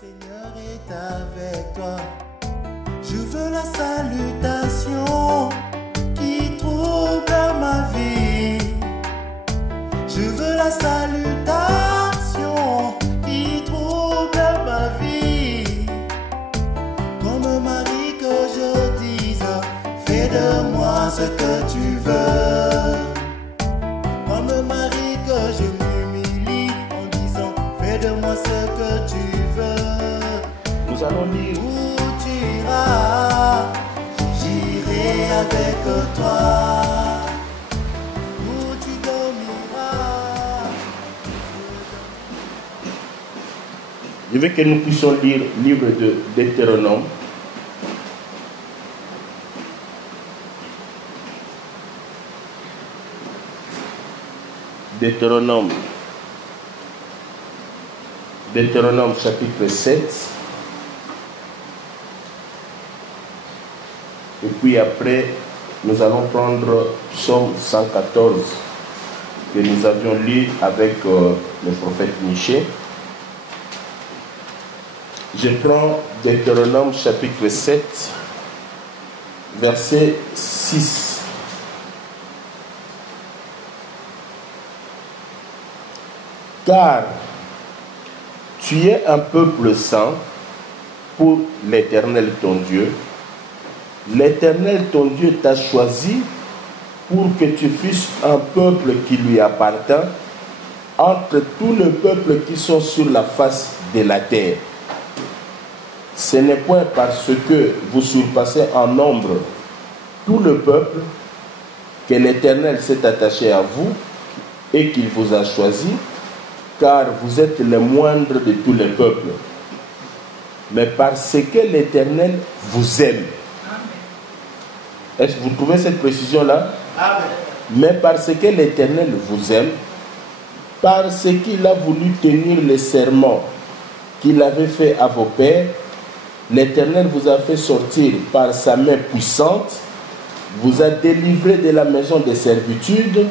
Seigneur est avec toi. Je veux la salutation qui trouble ma vie. Je veux la salutation qui trouble ma vie. Comme Marie que je dise, fais de moi ce que tu veux. Comme Marie que je m'humilie en disant, fais de moi ce que tu veux. Nous allons lire. Où tu iras, j'irai avec toi. Où tu dormiras. Je veux que nous puissions lire le livre de Deutéronome. Deutéronome chapitre 7. Et puis après, nous allons prendre Psaume 114 que nous avions lu avec le prophète Michée. Je prends Deutéronome chapitre 7, verset 6. Car tu es un peuple saint pour l'Éternel ton Dieu. L'Éternel ton Dieu t'a choisi pour que tu fusses un peuple qui lui appartient entre tous les peuples qui sont sur la face de la terre. Ce n'est point parce que vous surpassez en nombre tout le peuple que l'Éternel s'est attaché à vous et qu'il vous a choisi, car vous êtes les moindres de tous les peuples, mais parce que l'Éternel vous aime. Est-ce que vous trouvez cette précision-là? Amen. Mais parce que l'Éternel vous aime, parce qu'il a voulu tenir le serment qu'il avait fait à vos pères, l'Éternel vous a fait sortir par sa main puissante, vous a délivré de la maison de servitude,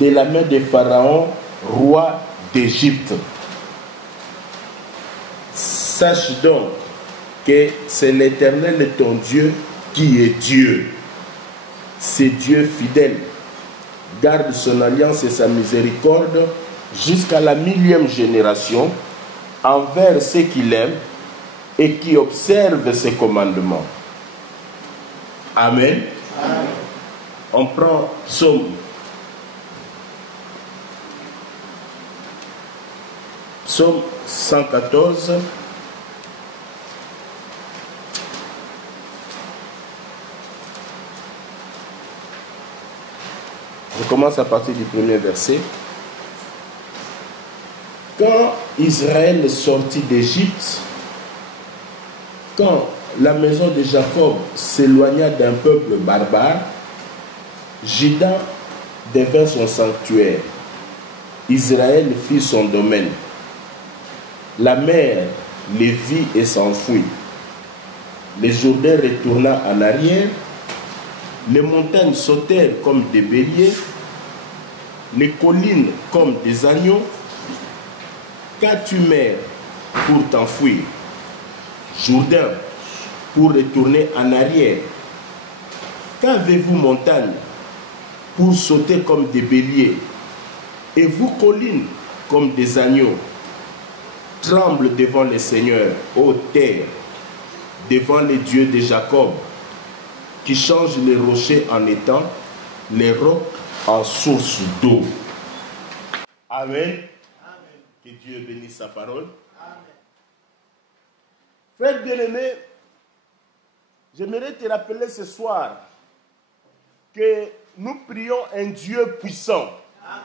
de la main de Pharaon, roi d'Égypte. Sache donc que c'est l'Éternel ton Dieu qui est Dieu. C'est Dieu fidèle. Garde son alliance et sa miséricorde jusqu'à la 1000e génération envers ceux qu'il aime et qui observent ses commandements. Amen. Amen. On prend Psaume 114. Je commence à partir du premier verset. Quand Israël sortit d'Égypte, quand la maison de Jacob s'éloigna d'un peuple barbare, Juda devint son sanctuaire. Israël fit son domaine. La mer les vit et s'enfuit. Le Jourdain retourna en arrière. Les montagnes sautèrent comme des béliers, les collines comme des agneaux. Qu'as-tu, mer, pour t'enfuir? Jourdain, pour retourner en arrière? Qu'avez-vous, montagne, pour sauter comme des béliers? Et vous, collines, comme des agneaux? Tremble devant le Seigneur, ô terre, devant les dieux de Jacob, qui change les rochers en étangs, les rocs en source d'eau. Amen. Amen. Que Dieu bénisse sa parole. Amen. Frère bien-aimé, j'aimerais te rappeler ce soir que nous prions un Dieu puissant. Amen.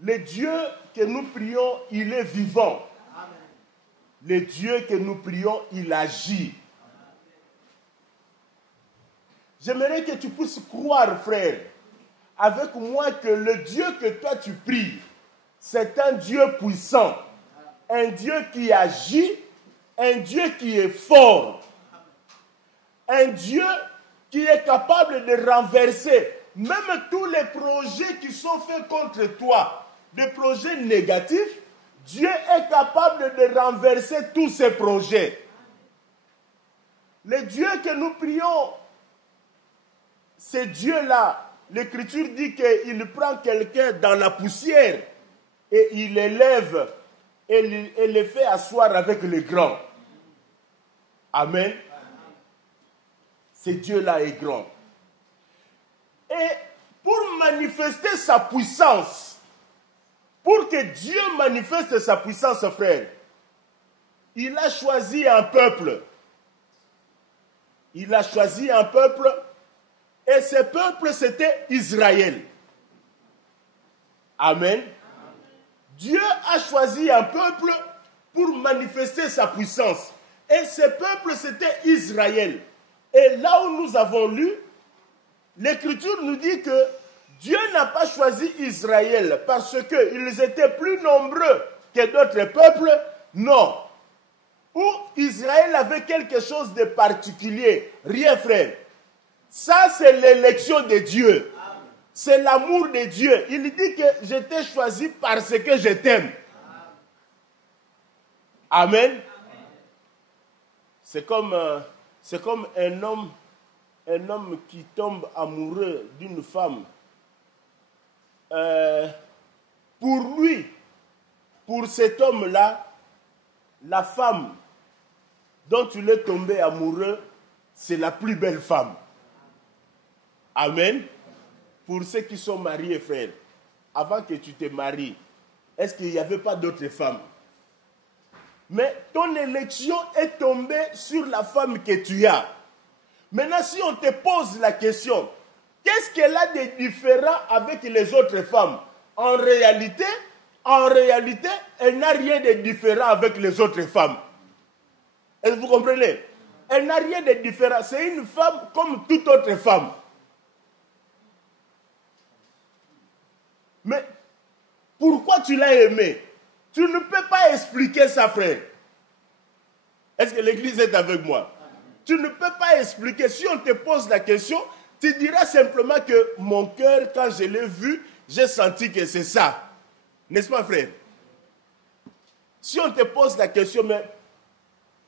Le Dieu que nous prions, il est vivant. Amen. Le Dieu que nous prions, il agit. J'aimerais que tu puisses croire, frère, avec moi que le Dieu que toi tu pries, c'est un Dieu puissant, un Dieu qui agit, un Dieu qui est fort, un Dieu qui est capable de renverser même tous les projets qui sont faits contre toi, des projets négatifs, Dieu est capable de renverser tous ses projets. Le Dieu que nous prions, ce Dieu-là, l'Écriture dit qu'il prend quelqu'un dans la poussière et il l'élève et le fait asseoir avec les grands. Amen. Ce Dieu-là est grand. Et pour manifester sa puissance, pour que Dieu manifeste sa puissance, frère, il a choisi un peuple. Il a choisi un peuple, et ce peuple, c'était Israël. Amen. Dieu a choisi un peuple pour manifester sa puissance. Et ce peuple, c'était Israël. Et là où nous avons lu, l'Écriture nous dit que Dieu n'a pas choisi Israël parce qu'ils étaient plus nombreux que d'autres peuples. Non. Ou Israël avait quelque chose de particulier. Rien, frère. Ça, c'est l'élection de Dieu. C'est l'amour de Dieu. Il dit que je t'ai choisi parce que je t'aime. Amen. C'est comme un homme qui tombe amoureux d'une femme. Pour lui, pour cet homme-là, la femme dont il est tombé amoureux, c'est la plus belle femme. Amen. Pour ceux qui sont mariés, frères, avant que tu te maries, est-ce qu'il n'y avait pas d'autres femmes? Mais ton élection est tombée sur la femme que tu as. Maintenant, si on te pose la question, qu'est-ce qu'elle a de différent avec les autres femmes? En réalité, elle n'a rien de différent avec les autres femmes. Est-ce que vous comprenez? Elle n'a rien de différent. C'est une femme comme toute autre femme. Mais pourquoi tu l'as aimée? Tu ne peux pas expliquer ça, frère. Est-ce que l'église est avec moi? Tu ne peux pas expliquer. Si on te pose la question, tu diras simplement que mon cœur, quand je l'ai vu, j'ai senti que c'est ça. N'est-ce pas, frère? Si on te pose la question, mais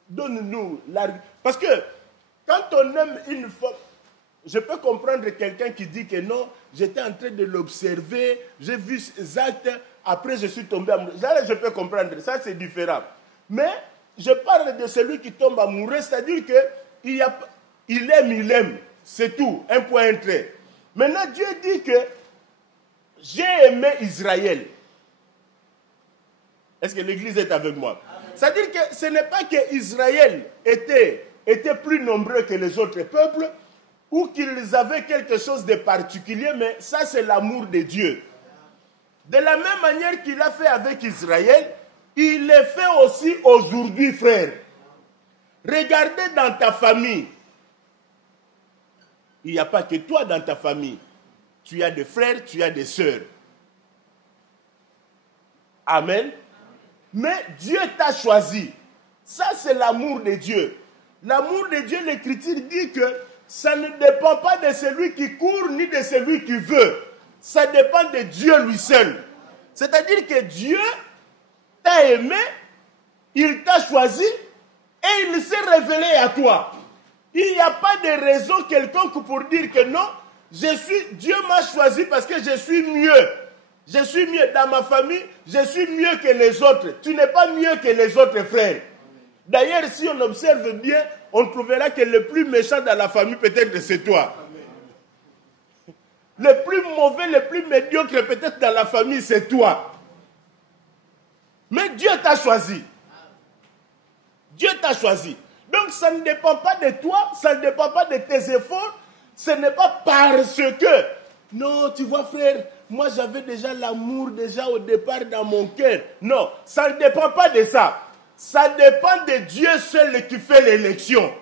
donne-nous l'argument. Parce que quand on aime une femme, je peux comprendre quelqu'un qui dit que non, j'étais en train de l'observer, j'ai vu ses actes, après je suis tombé amoureux. Là, je peux comprendre, ça c'est différent. Mais je parle de celui qui tombe amoureux, c'est-à-dire qu'il aime, c'est tout, un point, un trait. Maintenant, Dieu dit que j'ai aimé Israël. Est-ce que l'église est avec moi? C'est-à-dire que ce n'est pas que Israël était plus nombreux que les autres peuples, ou qu'ils avaient quelque chose de particulier, mais ça c'est l'amour de Dieu. De la même manière qu'il a fait avec Israël, il le fait aussi aujourd'hui, frère. Regardez dans ta famille. Il n'y a pas que toi dans ta famille. Tu as des frères, tu as des sœurs. Amen. Mais Dieu t'a choisi. Ça c'est l'amour de Dieu. L'amour de Dieu, l'Écriture dit que ça ne dépend pas de celui qui court ni de celui qui veut. Ça dépend de Dieu lui seul. C'est-à-dire que Dieu t'a aimé, il t'a choisi et il s'est révélé à toi. Il n'y a pas de raison quelconque pour dire que non, Dieu m'a choisi parce que je suis mieux. Je suis mieux dans ma famille, je suis mieux que les autres. Tu n'es pas mieux que les autres frères. D'ailleurs, si on observe bien, on trouvera que le plus méchant dans la famille, peut-être c'est toi. Le plus mauvais, le plus médiocre, peut-être dans la famille, c'est toi. Mais Dieu t'a choisi. Dieu t'a choisi. Donc, ça ne dépend pas de toi, ça ne dépend pas de tes efforts. Ce n'est pas parce que, non, tu vois, frère, moi j'avais déjà l'amour déjà au départ dans mon cœur. Non, ça ne dépend pas de ça. Ça dépend de Dieu seul qui fait l'élection.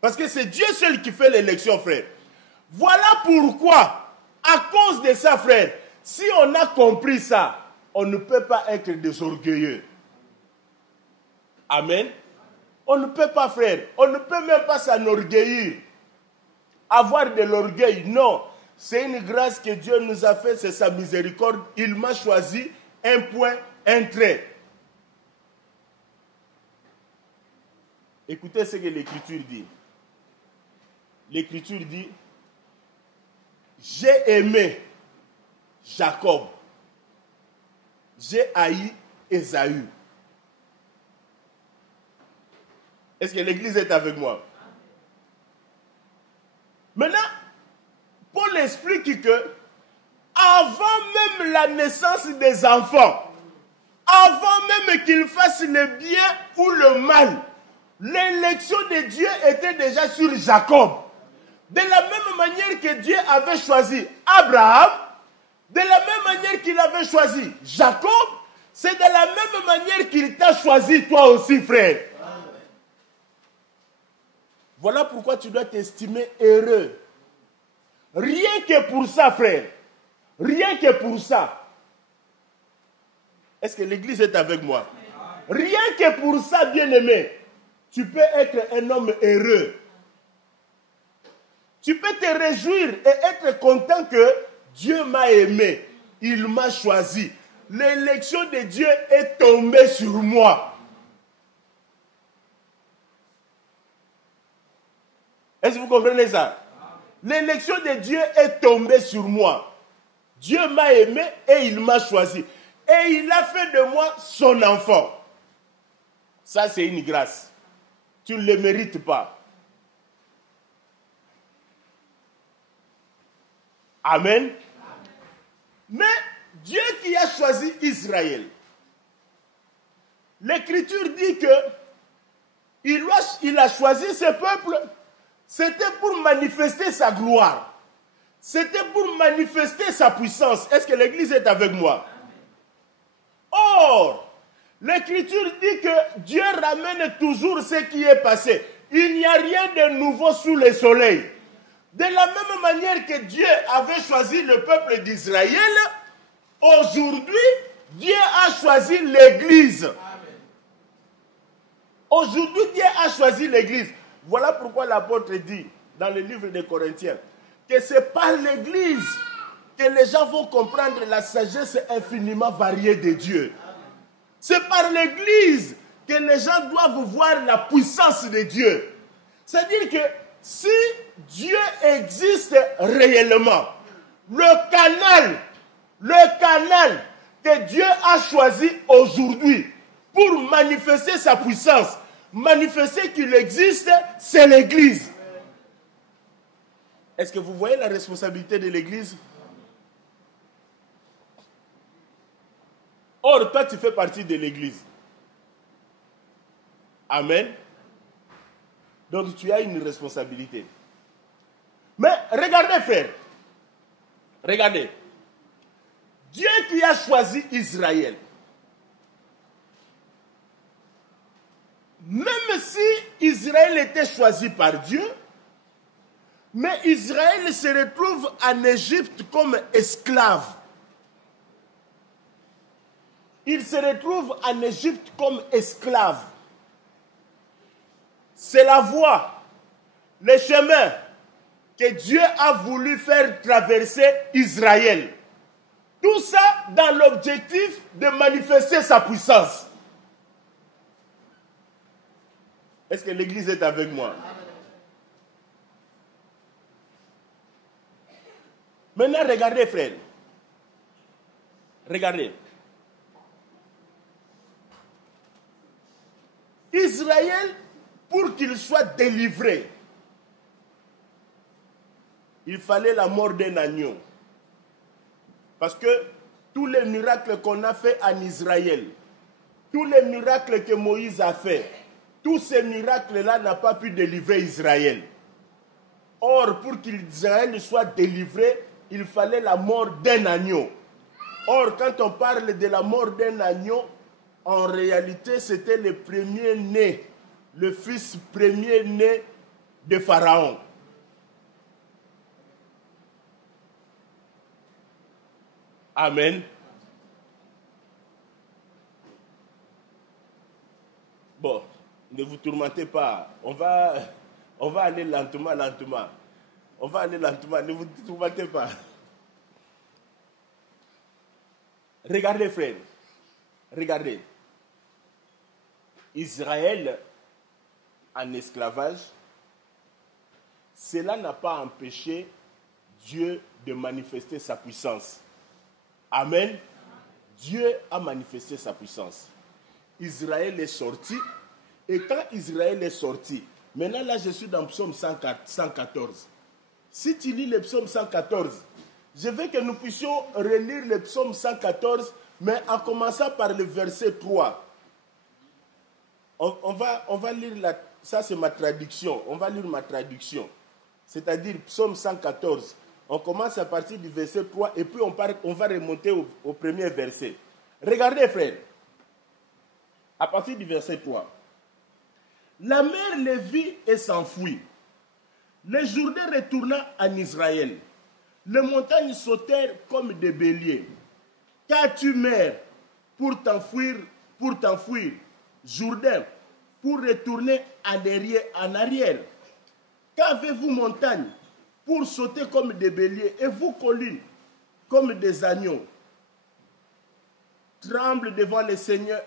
Parce que c'est Dieu seul qui fait l'élection, frère. Voilà pourquoi, à cause de ça, frère, si on a compris ça, on ne peut pas être des orgueilleux. Amen. On ne peut pas, frère. On ne peut même pas s'enorgueillir. Avoir de l'orgueil, non. C'est une grâce que Dieu nous a faite, c'est sa miséricorde. Il m'a choisi un point, un trait. Écoutez ce que l'Écriture dit. L'Écriture dit, j'ai aimé Jacob, j'ai haï Ésaü. Est-ce que l'Église est avec moi? Maintenant, Paul explique que avant même la naissance des enfants, avant même qu'ils fassent le bien ou le mal, l'élection de Dieu était déjà sur Jacob. De la même manière que Dieu avait choisi Abraham, de la même manière qu'il avait choisi Jacob, c'est de la même manière qu'il t'a choisi toi aussi, frère. Voilà pourquoi tu dois t'estimer heureux. Rien que pour ça, frère. Rien que pour ça. Est-ce que l'église est avec moi? Rien que pour ça, bien-aimé, tu peux être un homme heureux. Tu peux te réjouir et être content que Dieu m'a aimé. Il m'a choisi. L'élection de Dieu est tombée sur moi. Est-ce que vous comprenez ça? L'élection de Dieu est tombée sur moi. Dieu m'a aimé et il m'a choisi. Et il a fait de moi son enfant. Ça, c'est une grâce. Tu ne le mérites pas. Amen. Mais Dieu qui a choisi Israël, l'Écriture dit que il a choisi ce peuple, c'était pour manifester sa gloire. C'était pour manifester sa puissance. Est-ce que l'Église est avec moi? Or, l'Écriture dit que Dieu ramène toujours ce qui est passé. Il n'y a rien de nouveau sous le soleil. De la même manière que Dieu avait choisi le peuple d'Israël, aujourd'hui, Dieu a choisi l'Église. Aujourd'hui, Dieu a choisi l'Église. Voilà pourquoi l'apôtre dit dans le livre des Corinthiens que c'est par l'Église que les gens vont comprendre la sagesse infiniment variée de Dieu. C'est par l'Église que les gens doivent voir la puissance de Dieu. C'est-à-dire que si Dieu existe réellement, le canal que Dieu a choisi aujourd'hui pour manifester sa puissance, manifester qu'il existe, c'est l'Église. Est-ce que vous voyez la responsabilité de l'Église? Or, toi, tu fais partie de l'Église. Amen. Donc, tu as une responsabilité. Mais regardez, frère. Regardez. Dieu qui a choisi Israël, même si Israël était choisi par Dieu, mais Israël se retrouve en Égypte comme esclave. Il se retrouve en Égypte comme esclave. C'est la voie, le chemin que Dieu a voulu faire traverser Israël. Tout ça dans l'objectif de manifester sa puissance. Est-ce que l'Église est avec moi? Maintenant, regardez, frère. Regardez. Israël, pour qu'il soit délivré, il fallait la mort d'un agneau. Parce que tous les miracles qu'on a fait en Israël, tous les miracles que Moïse a fait, tous ces miracles-là n'ont pas pu délivrer Israël. Or, pour qu'Israël soit délivré, il fallait la mort d'un agneau. Or, quand on parle de la mort d'un agneau, en réalité, c'était le premier-né, le fils premier-né de Pharaon. Amen. Bon, ne vous tourmentez pas. On va aller lentement. On va aller lentement, ne vous tourmentez pas. Regardez, frère. Regardez. Israël en esclavage, cela n'a pas empêché Dieu de manifester sa puissance. Amen. Dieu a manifesté sa puissance. Israël est sorti. Et quand Israël est sorti, maintenant là je suis dans le psaume 114. Si tu lis le psaume 114, je veux que nous puissions relire le psaume 114, mais en commençant par le verset 3. On va lire, ça c'est ma traduction, on va lire ma traduction. C'est-à-dire psaume 114. On commence à partir du verset 3 et puis on va remonter au premier verset. Regardez frère, à partir du verset 3. La mer les vit et s'enfuit. Le Jourdain retourna en Israël. Les montagnes sautèrent comme des béliers. Qu'as-tu, mer, pour t'enfuir, Jourdain, pour retourner en arrière? Qu'avez-vous, montagne, pour sauter comme des béliers, et vous, collines, comme des agneaux? Tremble devant le Seigneur,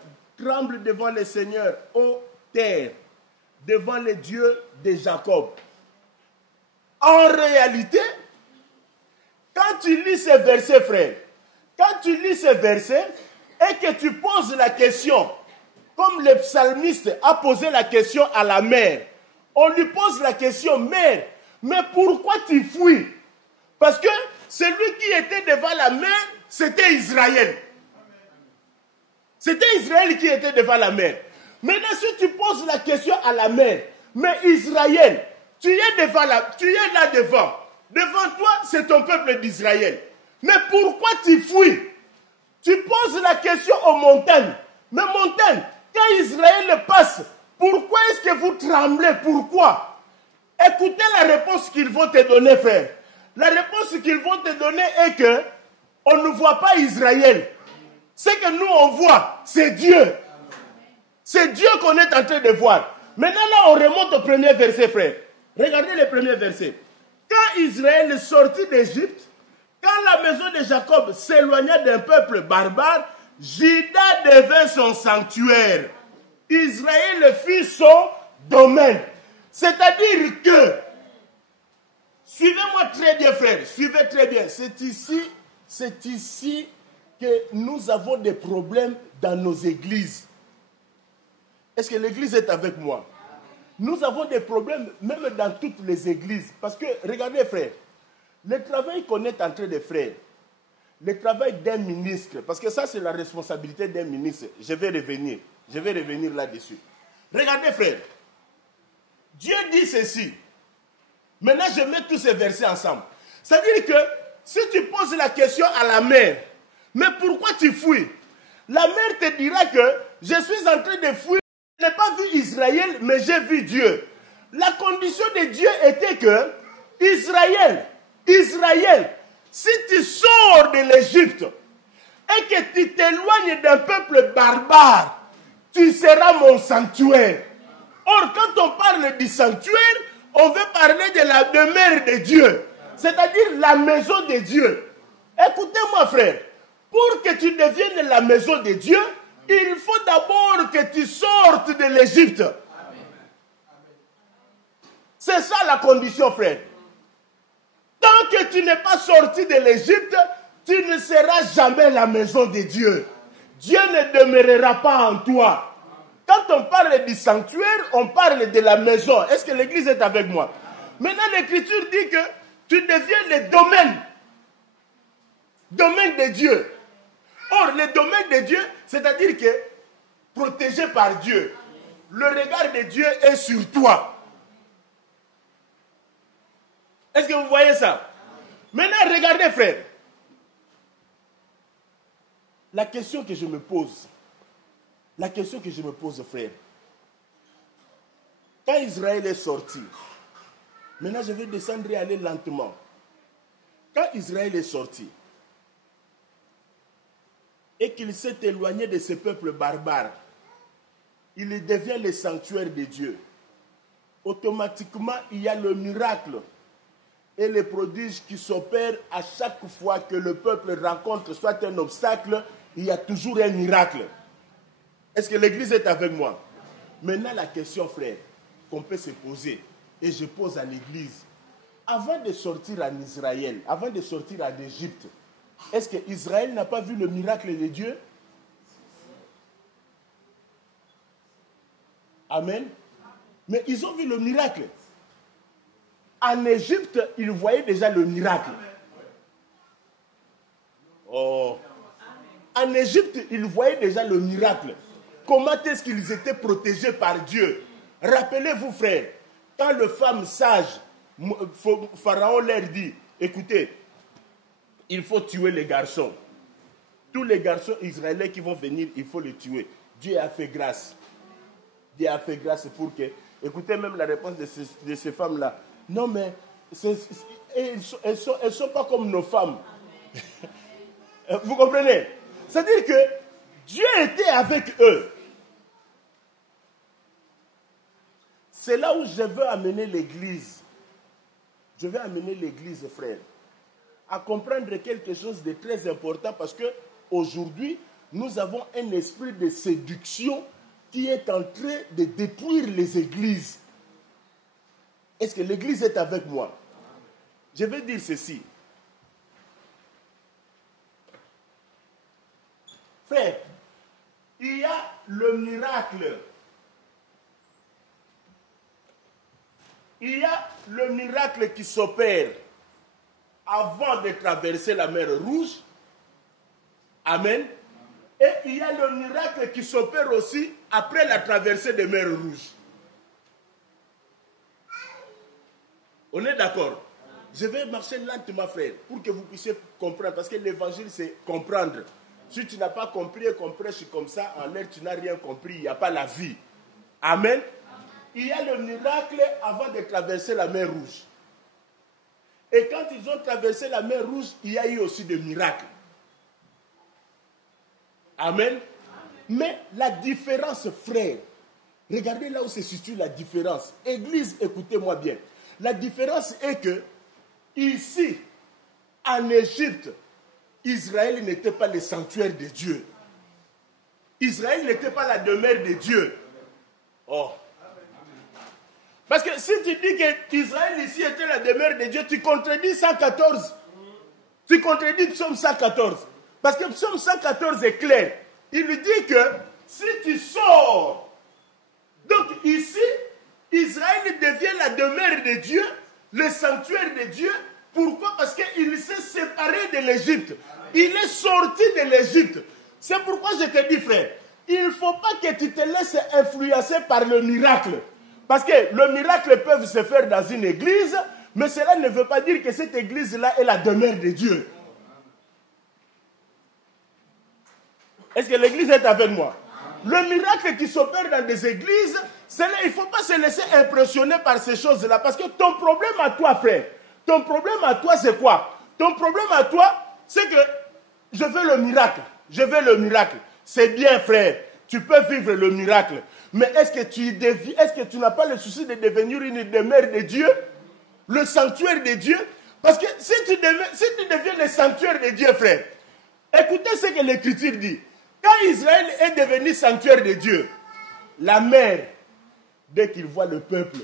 ô terre, devant le Dieu de Jacob. En réalité, quand tu lis ces versets, frère, quand tu lis ces versets et que tu poses la question, comme le psalmiste a posé la question à la mer, on lui pose la question, mer, mais pourquoi tu fuis? Parce que celui qui était devant la mer, c'était Israël. C'était Israël qui était devant la mer. Maintenant, si tu poses la question à la mer, mais Israël, tu es là devant. Devant toi, c'est ton peuple d'Israël. Mais pourquoi tu fuis? Tu poses la question aux montagnes. Mais montagnes, quand Israël passe, pourquoi est-ce que vous tremblez? Pourquoi? Écoutez la réponse qu'ils vont te donner, frère. La réponse qu'ils vont te donner est que on ne voit pas Israël. Ce que nous on voit, c'est Dieu. C'est Dieu qu'on est en train de voir. Maintenant là, on remonte au premier verset, frère. Regardez le premier verset. Quand Israël est sorti d'Égypte, quand la maison de Jacob s'éloigna d'un peuple barbare, Juda devint son sanctuaire. Israël fit son domaine. C'est-à-dire que, suivez-moi très bien, frère, suivez très bien. C'est ici que nous avons des problèmes dans nos églises. Est-ce que l'église est avec moi? Nous avons des problèmes même dans toutes les églises. Parce que, regardez frère, le travail qu'on est en train de faire, le travail d'un ministre, parce que ça c'est la responsabilité d'un ministre, je vais revenir là-dessus. Regardez frère, Dieu dit ceci. Maintenant je mets tous ces versets ensemble. C'est-à-dire que si tu poses la question à la mer, mais pourquoi tu fuis? La mer te dira que je suis en train de fuir. Je n'ai pas vu Israël, mais j'ai vu Dieu. La condition de Dieu était que Israël, si tu sors de l'Égypte et que tu t'éloignes d'un peuple barbare, tu seras mon sanctuaire. Or, quand on parle du sanctuaire, on veut parler de la demeure de Dieu, c'est-à-dire la maison de Dieu. Écoutez-moi, frère, pour que tu deviennes la maison de Dieu, il faut d'abord que tu sortes de l'Égypte. C'est ça la condition, frère. Tant que tu n'es pas sorti de l'Égypte, tu ne seras jamais la maison de Dieu. Dieu ne demeurera pas en toi. Quand on parle du sanctuaire, on parle de la maison. Est-ce que l'église est avec moi? Maintenant, l'Écriture dit que tu deviens le domaine de Dieu. Or, le domaine de Dieu, c'est-à-dire que protégé par Dieu, le regard de Dieu est sur toi. Est-ce que vous voyez ça? Maintenant, regardez, frère. La question que je me pose, frère, quand Israël est sorti, maintenant je vais descendre et aller lentement. Quand Israël est sorti, et qu'il s'est éloigné de ce peuple barbare, il devient le sanctuaire de Dieu. Automatiquement, il y a le miracle et les prodiges qui s'opèrent à chaque fois que le peuple rencontre soit un obstacle, il y a toujours un miracle. Est-ce que l'église est avec moi? Maintenant la question, frère, qu'on peut se poser, et je pose à l'église, avant de sortir en Israël, avant de sortir en Égypte, est-ce qu'Israël n'a pas vu le miracle de Dieu? Amen. Mais ils ont vu le miracle. En Égypte, ils voyaient déjà le miracle. Oh. En Égypte, ils voyaient déjà le miracle. Comment est-ce qu'ils étaient protégés par Dieu? Rappelez-vous, frères, quand le femme sage, Pharaon leur dit, écoutez, il faut tuer les garçons. Tous les garçons israéliens qui vont venir, il faut les tuer. Dieu a fait grâce. Dieu a fait grâce pour que... Écoutez même la réponse de ces femmes-là. Non, mais elles ne sont pas comme nos femmes. Vous comprenez? C'est-à-dire que Dieu était avec eux. C'est là où je veux amener l'Église. Je vais amener l'Église, frère, à comprendre quelque chose de très important parce que aujourd'hui, nous avons un esprit de séduction qui est en train de détruire les églises. Est-ce que l'Église est avec moi? Je vais dire ceci. Frère, il y a le miracle. Il y a le miracle qui s'opère avant de traverser la mer Rouge. Amen. Et il y a le miracle qui s'opère aussi après la traversée de mer Rouge. On est d'accord? Je vais marcher lentement, frère, pour que vous puissiez comprendre. Parce que l'évangile, c'est comprendre. Si tu n'as pas compris et qu'on prêche comme ça, en l'air, tu n'as rien compris. Il n'y a pas la vie. Amen. Il y a le miracle avant de traverser la mer Rouge. Et quand ils ont traversé la mer Rouge, il y a eu aussi des miracles. Amen. Mais la différence, frère, regardez là où se situe la différence. Église, écoutez-moi bien. La différence est que, ici, en Égypte, Israël n'était pas le sanctuaire de Dieu. Israël n'était pas la demeure de Dieu. Oh. Parce que si tu dis qu'Israël ici était la demeure de Dieu, tu contredis 114. Tu contredis Psaume 114. Parce que Psaume 114 est clair. Il lui dit que si tu sors, donc ici, Israël devient la demeure de Dieu, le sanctuaire de Dieu. Pourquoi? Parce qu'il s'est séparé de l'Égypte. Il est sorti de l'Égypte. C'est pourquoi je te dis, frère, il ne faut pas que tu te laisses influencer par le miracle. Parce que le miracle peut se faire dans une église, mais cela ne veut pas dire que cette église-là est la demeure de Dieu. Est-ce que l'église est avec moi? Le miracle qui s'opère dans des églises, il ne faut pas se laisser impressionner par ces choses-là. Parce que ton problème à toi, frère, ton problème à toi, c'est quoi? Ton problème à toi, c'est que je veux le miracle. Je veux le miracle. C'est bien, frère. Tu peux vivre le miracle. Mais est-ce que tu n'as pas le souci de devenir une demeure de Dieu? Le sanctuaire de Dieu? Parce que si tu deviens le sanctuaire de Dieu, frère, écoutez ce que l'Écriture dit. Quand Israël est devenu sanctuaire de Dieu, la mer, dès qu'il voit le peuple,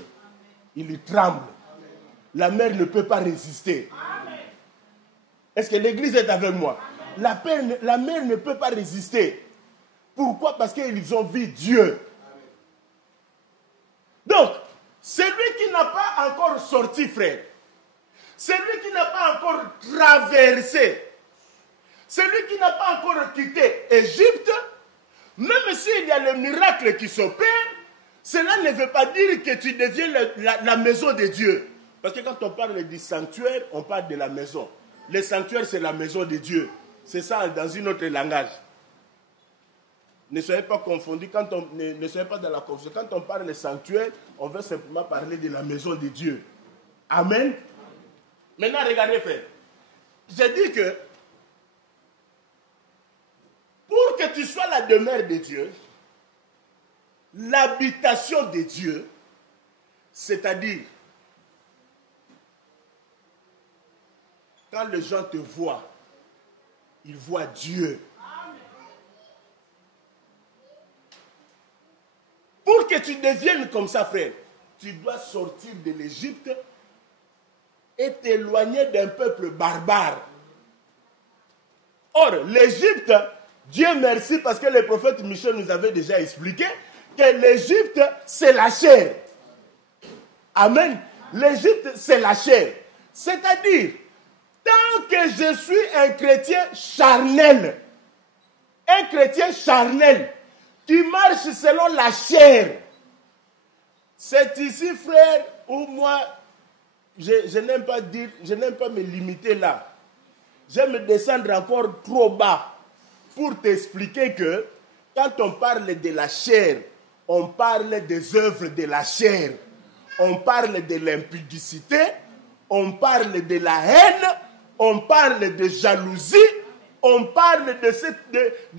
il y tremble. La mer ne peut pas résister. Est-ce que l'église est avec moi? La mer ne peut pas résister. Pourquoi? Parce qu'ils ont vu Dieu. Donc, celui qui n'a pas encore sorti, frère, celui qui n'a pas encore traversé, celui qui n'a pas encore quitté Égypte, même s'il y a le miracle qui s'opère, cela ne veut pas dire que tu deviens la maison de Dieu. Parce que quand on parle du sanctuaire, on parle de la maison. Le sanctuaire, c'est la maison de Dieu. C'est ça dans un autre langage. Ne soyez pas confondus, ne soyez pas dans la confusion. Quand on parle de sanctuaire, on veut simplement parler de la maison de Dieu. Amen. Maintenant, regardez, frère. J'ai dit que pour que tu sois la demeure de Dieu, l'habitation de Dieu, c'est-à-dire, quand les gens te voient, ils voient Dieu. Pour que tu deviennes comme ça, frère, tu dois sortir de l'Égypte et t'éloigner d'un peuple barbare. Or, l'Égypte, Dieu merci, parce que le prophète Michel nous avait déjà expliqué que l'Égypte, c'est la chair. Amen. L'Égypte, c'est la chair. C'est-à-dire, tant que je suis un chrétien charnel, qui marche selon la chair, c'est ici, frère, où moi, je n'aime pas dire, je n'aime pas me limiter là. J'aime descendre encore trop bas pour t'expliquer que quand on parle de la chair, on parle des œuvres de la chair. On parle de l'impudicité, on parle de la haine, on parle de jalousie, on parle de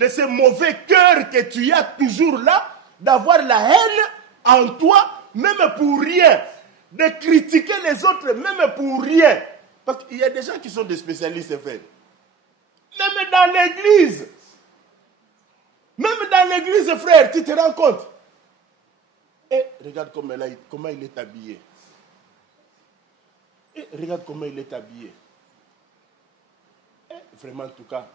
ce mauvais cœur que tu as toujours là, d'avoir la haine en toi, même pour rien, de critiquer les autres, même pour rien. Parce qu'il y a des gens qui sont des spécialistes, frère. Même dans l'église, frère, tu te rends compte. Et regarde comment il est habillé. Et regarde comment il est habillé. Et vraiment, en tout cas,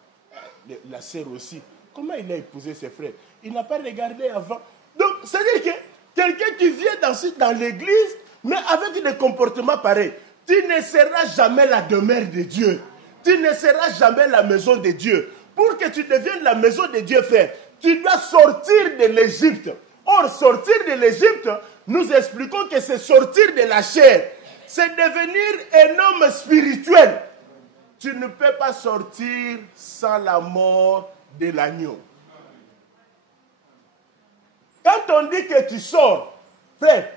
la sœur aussi. Comment il a épousé ses frères? Il n'a pas regardé avant. Donc, c'est-à-dire que quelqu'un qui vient dans l'église, mais avec des comportements pareils, tu ne seras jamais la demeure de Dieu. Tu ne seras jamais la maison de Dieu. Pour que tu deviennes la maison de Dieu, frère, tu dois sortir de l'Égypte. Or, sortir de l'Égypte, nous expliquons que c'est sortir de la chair. C'est devenir un homme spirituel. Tu ne peux pas sortir sans la mort de l'agneau. Quand on dit que tu sors, frère,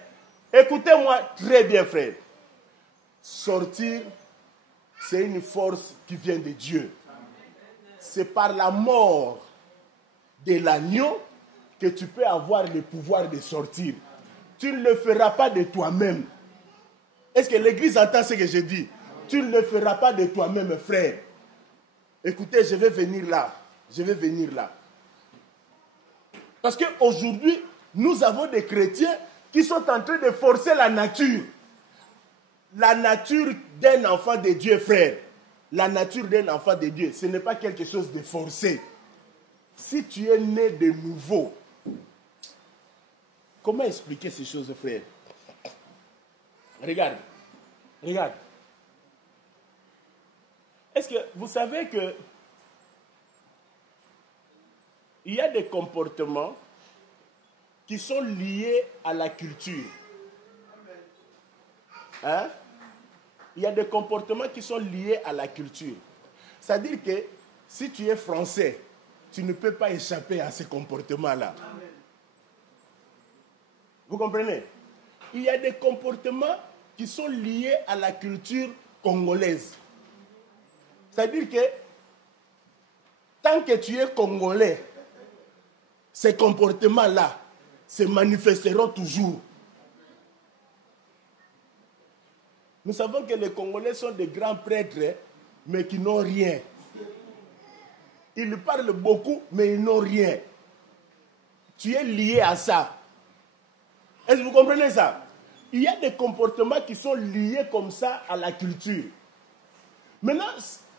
écoutez-moi très bien, frère. Sortir, c'est une force qui vient de Dieu. C'est par la mort de l'agneau que tu peux avoir le pouvoir de sortir. Tu ne le feras pas de toi-même. Est-ce que l'Église entend ce que je dis? Tu ne le feras pas de toi-même, frère. Écoutez, je vais venir là. Parce qu'aujourd'hui, nous avons des chrétiens qui sont en train de forcer la nature. La nature d'un enfant de Dieu, frère. La nature d'un enfant de Dieu, ce n'est pas quelque chose de forcé. Si tu es né de nouveau, comment expliquer ces choses, frère? Regarde. Est-ce que vous savez que il y a des comportements qui sont liés à la culture? Hein? Il y a des comportements qui sont liés à la culture. C'est-à-dire que si tu es français, tu ne peux pas échapper à ces comportements-là. Vous comprenez? Il y a des comportements qui sont liés à la culture congolaise. C'est-à-dire que tant que tu es congolais, ces comportements-là se manifesteront toujours. Nous savons que les Congolais sont des grands prêtres, mais qui n'ont rien. Ils parlent beaucoup, mais ils n'ont rien. Tu es lié à ça. Est-ce que vous comprenez ça? Il y a des comportements qui sont liés comme ça à la culture. Maintenant,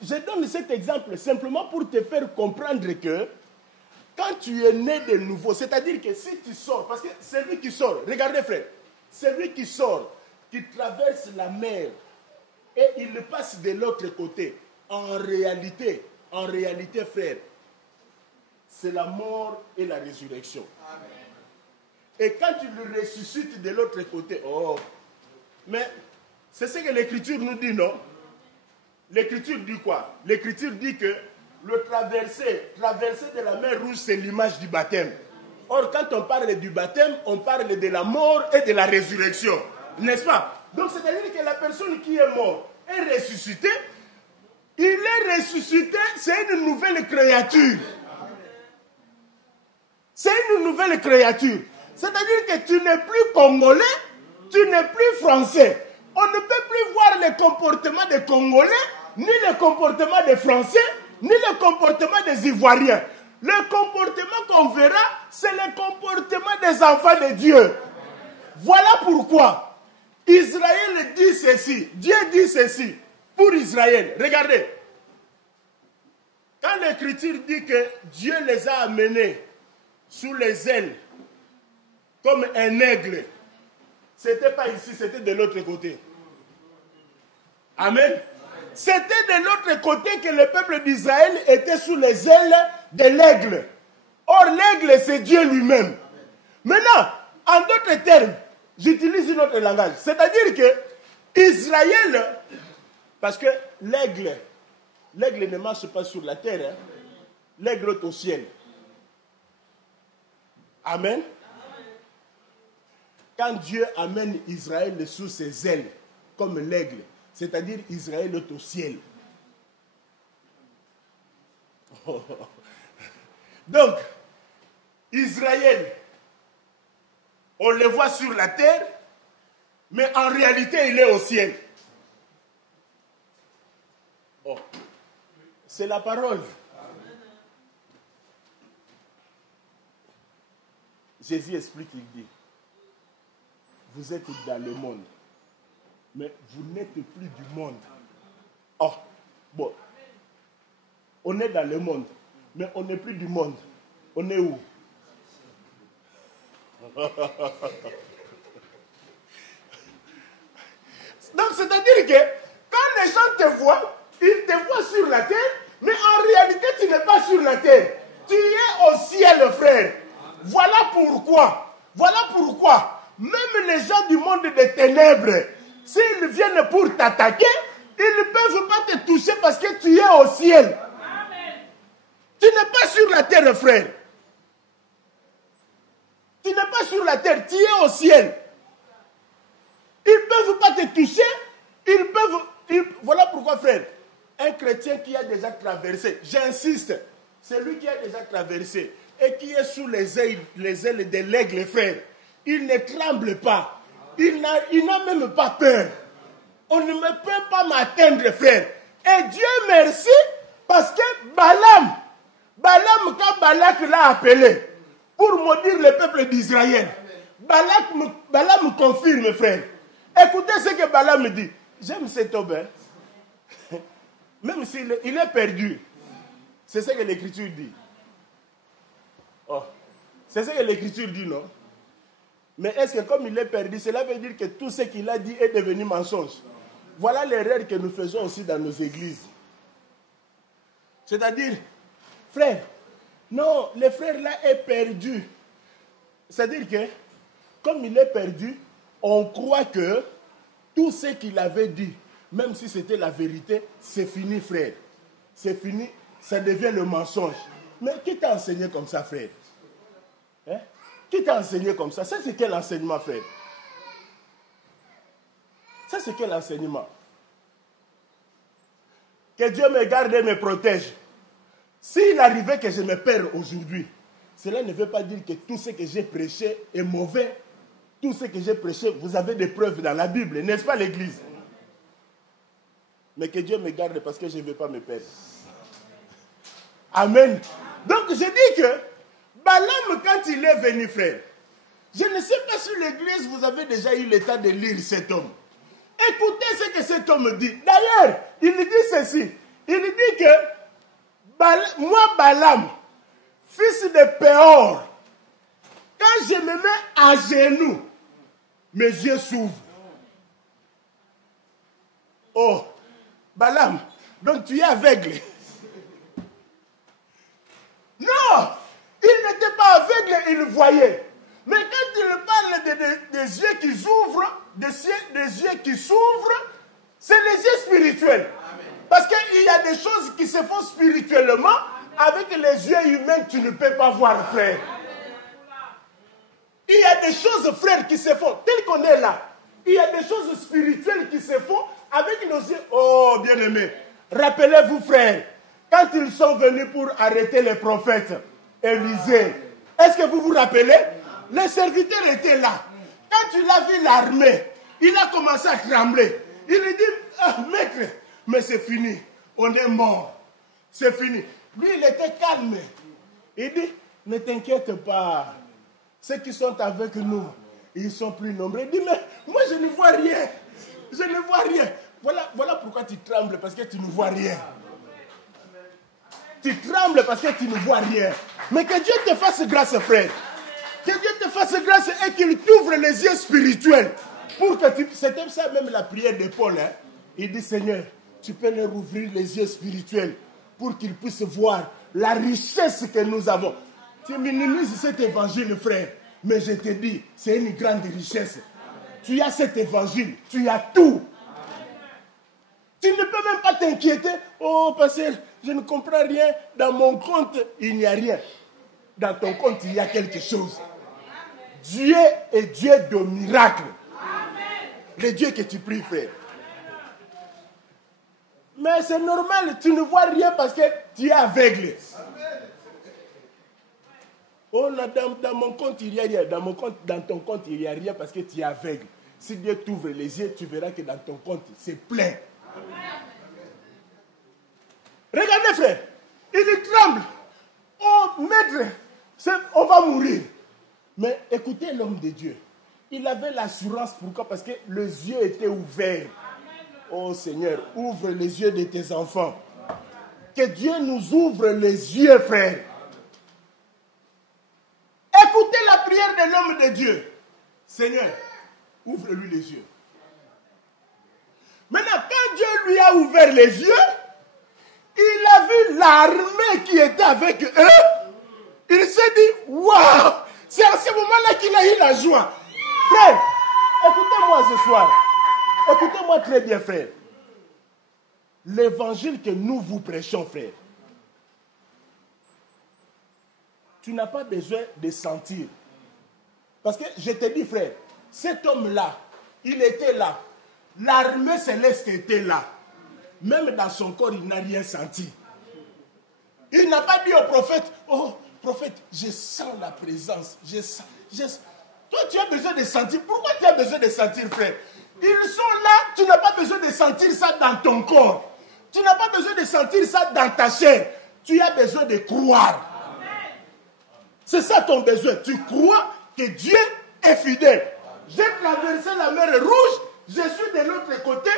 je donne cet exemple simplement pour te faire comprendre que quand tu es né de nouveau, c'est-à-dire que si tu sors, parce que celui qui sort, regardez frère, celui qui sort, qui traverse la mer et il passe de l'autre côté, en réalité, frère, c'est la mort et la résurrection. Amen. Et quand tu le ressuscites de l'autre côté, oh, mais c'est ce que l'Écriture nous dit, non? L'Écriture dit quoi? L'Écriture dit que le traverser de la mer Rouge, c'est l'image du baptême. Or, quand on parle du baptême, on parle de la mort et de la résurrection. N'est-ce pas? Donc, c'est-à-dire que la personne qui est morte est ressuscitée. Il est ressuscité, c'est une nouvelle créature. C'est une nouvelle créature. C'est-à-dire que tu n'es plus congolais, tu n'es plus français. On ne peut plus voir les comportements des Congolais, ni les comportements des Français, ni le comportement des Ivoiriens. Le comportement qu'on verra, c'est le comportement des enfants de Dieu. Voilà pourquoi Israël dit ceci, Dieu dit ceci pour Israël. Regardez, quand l'Écriture dit que Dieu les a amenés sous les ailes comme un aigle, ce n'était pas ici, c'était de l'autre côté. Amen. C'était de l'autre côté que le peuple d'Israël était sous les ailes de l'aigle. Or, l'aigle, c'est Dieu lui-même. Maintenant, en d'autres termes, j'utilise un autre langage. C'est-à-dire que Israël, parce que l'aigle ne marche pas sur la terre, hein. L'aigle est au ciel. Amen. Quand Dieu amène Israël sous ses ailes, comme l'aigle, c'est-à-dire Israël est au ciel. Donc, Israël, on le voit sur la terre, mais en réalité, il est au ciel. Oh. C'est la parole. Jésus explique, il dit, vous êtes dans le monde, mais vous n'êtes plus du monde. Oh, bon, on est dans le monde, mais on n'est plus du monde. On est où? Donc, c'est-à-dire que quand les gens te voient, ils te voient sur la terre, mais en réalité, tu n'es pas sur la terre. Tu es au ciel, frère. Voilà pourquoi, même les gens du monde des ténèbres, s'ils viennent pour t'attaquer, ils ne peuvent pas te toucher parce que tu es au ciel. Amen. Tu n'es pas sur la terre, frère. Tu n'es pas sur la terre, tu es au ciel. Ils ne peuvent pas te toucher. Voilà pourquoi, frère, un chrétien qui a déjà traversé, j'insiste, c'est lui qui a déjà traversé et qui est sous les ailes de l'aigle, frère, il ne tremble pas. Il n'a même pas peur. On ne peut pas m'atteindre, frère. Et Dieu merci, parce que Balaam, quand Balak l'a appelé pour maudire le peuple d'Israël, Balaam confirme, frère. Écoutez ce que Balaam dit. J'aime cet homme, hein. Même s'il est perdu. C'est ce que l'Écriture dit. Oh, c'est ce que l'Écriture dit, non? Mais est-ce que comme il est perdu, cela veut dire que tout ce qu'il a dit est devenu mensonge? Voilà l'erreur que nous faisons aussi dans nos églises. C'est-à-dire, frère, non, le frère là est perdu. C'est-à-dire que, comme il est perdu, on croit que tout ce qu'il avait dit, même si c'était la vérité, c'est fini, frère. C'est fini, ça devient le mensonge. Mais qui t'a enseigné comme ça, frère? Hein? Qui t'a enseigné comme ça? Ça, c'est quel enseignement, frère? Ça, c'est quel enseignement? Que Dieu me garde et me protège. S'il arrivait que je me perds aujourd'hui, cela ne veut pas dire que tout ce que j'ai prêché est mauvais. Tout ce que j'ai prêché, vous avez des preuves dans la Bible, n'est-ce pas, l'Église? Mais que Dieu me garde parce que je ne veux pas me perdre. Amen. Donc, je dis que Balaam, quand il est venu, frère, je ne sais pas si l'Église, vous avez déjà eu le temps de lire cet homme. Écoutez ce que cet homme dit. D'ailleurs, il dit ceci. Il dit que moi, Balaam, fils de Péor, quand je me mets à genoux, mes yeux s'ouvrent. Oh, Balaam, donc tu es aveugle. Non, il n'était pas aveugle, il voyait. Mais quand il parle des yeux qui s'ouvrent, des yeux qui s'ouvrent, c'est les yeux spirituels. Amen. Parce qu'il y a des choses qui se font spirituellement, avec les yeux humains, tu ne peux pas voir, frère. Il y a des choses, frère, qui se font, tel qu'on est là. Il y a des choses spirituelles qui se font avec nos yeux. Oh, bien-aimés, rappelez-vous, frère, quand ils sont venus pour arrêter les prophètes, Élisée, est-ce que vous vous rappelez? Les serviteurs étaient là. Quand il a vu l'armée, il a commencé à trembler. Il lui dit, maître, mais c'est fini, on est mort, c'est fini. Lui, il était calme. Il dit, ne t'inquiète pas. Ceux qui sont avec nous, ils sont plus nombreux. Il dit, mais moi je ne vois rien. Je ne vois rien. Voilà pourquoi tu trembles, parce que tu ne vois rien. Tu trembles parce que tu ne vois rien. Mais que Dieu te fasse grâce, frère. Que Dieu te fasse grâce et qu'il t'ouvre les yeux spirituels. Pour que tu... C'était ça même la prière de Paul. Hein? Il dit, Seigneur, tu peux leur ouvrir les yeux spirituels pour qu'ils puissent voir la richesse que nous avons. Tu minimises cet évangile, frère. Mais je te dis, c'est une grande richesse. Tu as cet évangile, tu as tout. Tu ne peux même pas t'inquiéter. Oh, pasteur, je ne comprends rien. Dans mon compte, il n'y a rien. Dans ton compte, il y a quelque chose. Dieu est Dieu de miracles. Le Dieu que tu pries, frère. Mais c'est normal, tu ne vois rien parce que tu es aveugle. Oh, dans mon compte, il n'y a rien. Dans ton compte, il n'y a rien parce que tu es aveugle. Si Dieu t'ouvre les yeux, tu verras que dans ton compte, c'est plein. Regardez, frère, il tremble. Oh, maître, on va mourir. Mais écoutez l'homme de Dieu. Il avait l'assurance. Pourquoi? Parce que les yeux étaient ouverts. Oh Seigneur, ouvre les yeux de tes enfants. Que Dieu nous ouvre les yeux, frère. Écoutez la prière de l'homme de Dieu. Seigneur, ouvre-lui les yeux. Maintenant, quand Dieu lui a ouvert les yeux, il a vu l'armée qui était avec eux. Il s'est dit, waouh, c'est à ce moment-là qu'il a eu la joie. Frère, écoutez-moi ce soir. Écoutez-moi très bien, frère. L'évangile que nous vous prêchons, frère, tu n'as pas besoin de sentir. Parce que je te dis, frère, cet homme-là, il était là. L'armée céleste était là. Même dans son corps, il n'a rien senti. Il n'a pas dit au prophète, oh, prophète, je sens la présence. Je sens. Toi, tu as besoin de sentir. Pourquoi tu as besoin de sentir, frère? Ils sont là, tu n'as pas besoin de sentir ça dans ton corps. Tu n'as pas besoin de sentir ça dans ta chair. Tu as besoin de croire. C'est ça ton besoin. Tu crois que Dieu est fidèle. J'ai traversé la mer Rouge, je suis de l'autre côté,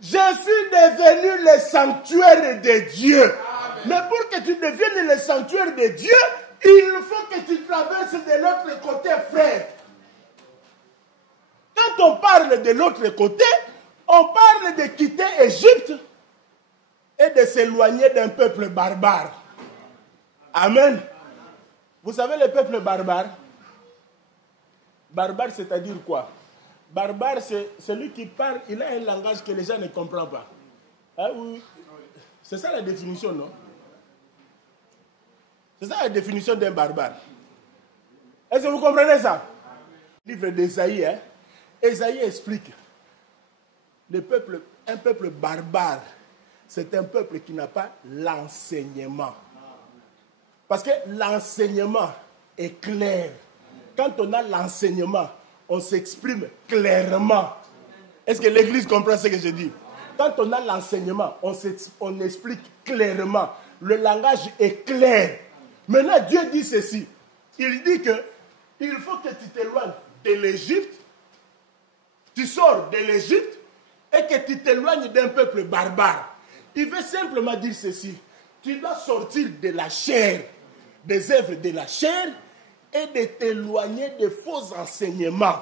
je suis devenu le sanctuaire de Dieu. Amen. Mais pour que tu deviennes le sanctuaire de Dieu, il faut que tu traverses de l'autre côté, frère. Quand on parle de l'autre côté, on parle de quitter Égypte et de s'éloigner d'un peuple barbare. Amen. Vous savez le peuple barbare? Barbare, c'est-à-dire quoi? Barbare, c'est celui qui parle, il a un langage que les gens ne comprennent pas. Hein, oui. C'est ça la définition, non? C'est ça la définition d'un barbare. Est-ce que vous comprenez ça? Livre d'Ésaïe, hein? Ésaïe explique. Un peuple barbare, c'est un peuple qui n'a pas l'enseignement. Parce que l'enseignement est clair. Quand on a l'enseignement, on s'exprime clairement. Est-ce que l'Église comprend ce que je dis? Quand on a l'enseignement, on explique clairement. Le langage est clair. Maintenant, Dieu dit ceci. Il dit que il faut que tu t'éloignes de l'Égypte. Tu sors de l'Égypte et que tu t'éloignes d'un peuple barbare. Il veut simplement dire ceci. Tu dois sortir de la chair, des œuvres de la chair, et de t'éloigner des faux enseignements.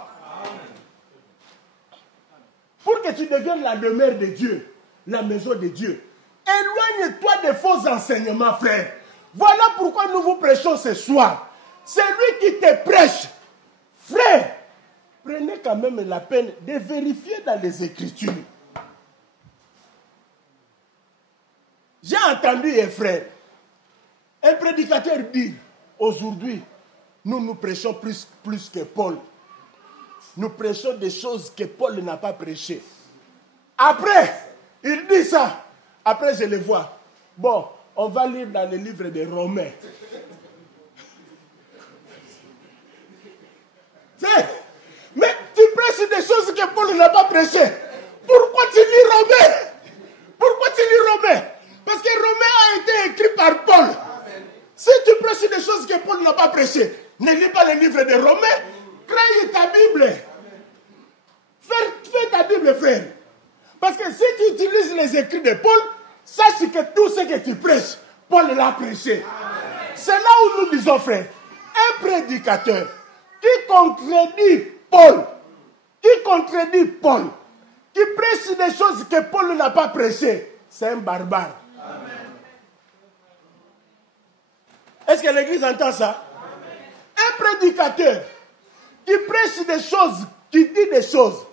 Pour que tu deviennes la demeure de Dieu, la maison de Dieu. Éloigne-toi des faux enseignements, frère. Voilà pourquoi nous vous prêchons ce soir. Celui qui te prêche, frère, prenez quand même la peine de vérifier dans les Écritures. J'ai entendu un frère, un prédicateur dit, aujourd'hui, nous prêchons plus que Paul. Nous prêchons des choses que Paul n'a pas prêchées. Après, il dit ça. Après, je le vois. Bon, on va lire dans le livre des Romains. Mais tu prêches des choses que Paul n'a pas prêchées. Pourquoi tu lis Romains? Pourquoi tu lis Romains? Parce que Romains a été écrit par Paul. Si tu prêches des choses que Paul n'a pas prêchées, ne lis pas le livre des Romains. Crée lis ta Bible. Fais ta Bible, frère. Parce que si tu utilises les écrits de Paul, sache que tout ce que tu prêches, Paul l'a prêché. C'est là où nous disons, frère, un prédicateur qui contredit Paul, qui prêche des choses que Paul n'a pas prêchées, c'est un barbare. Amen. Est-ce que l'Église entend ça? Amen. Un prédicateur qui prêche des choses, qui dit des choses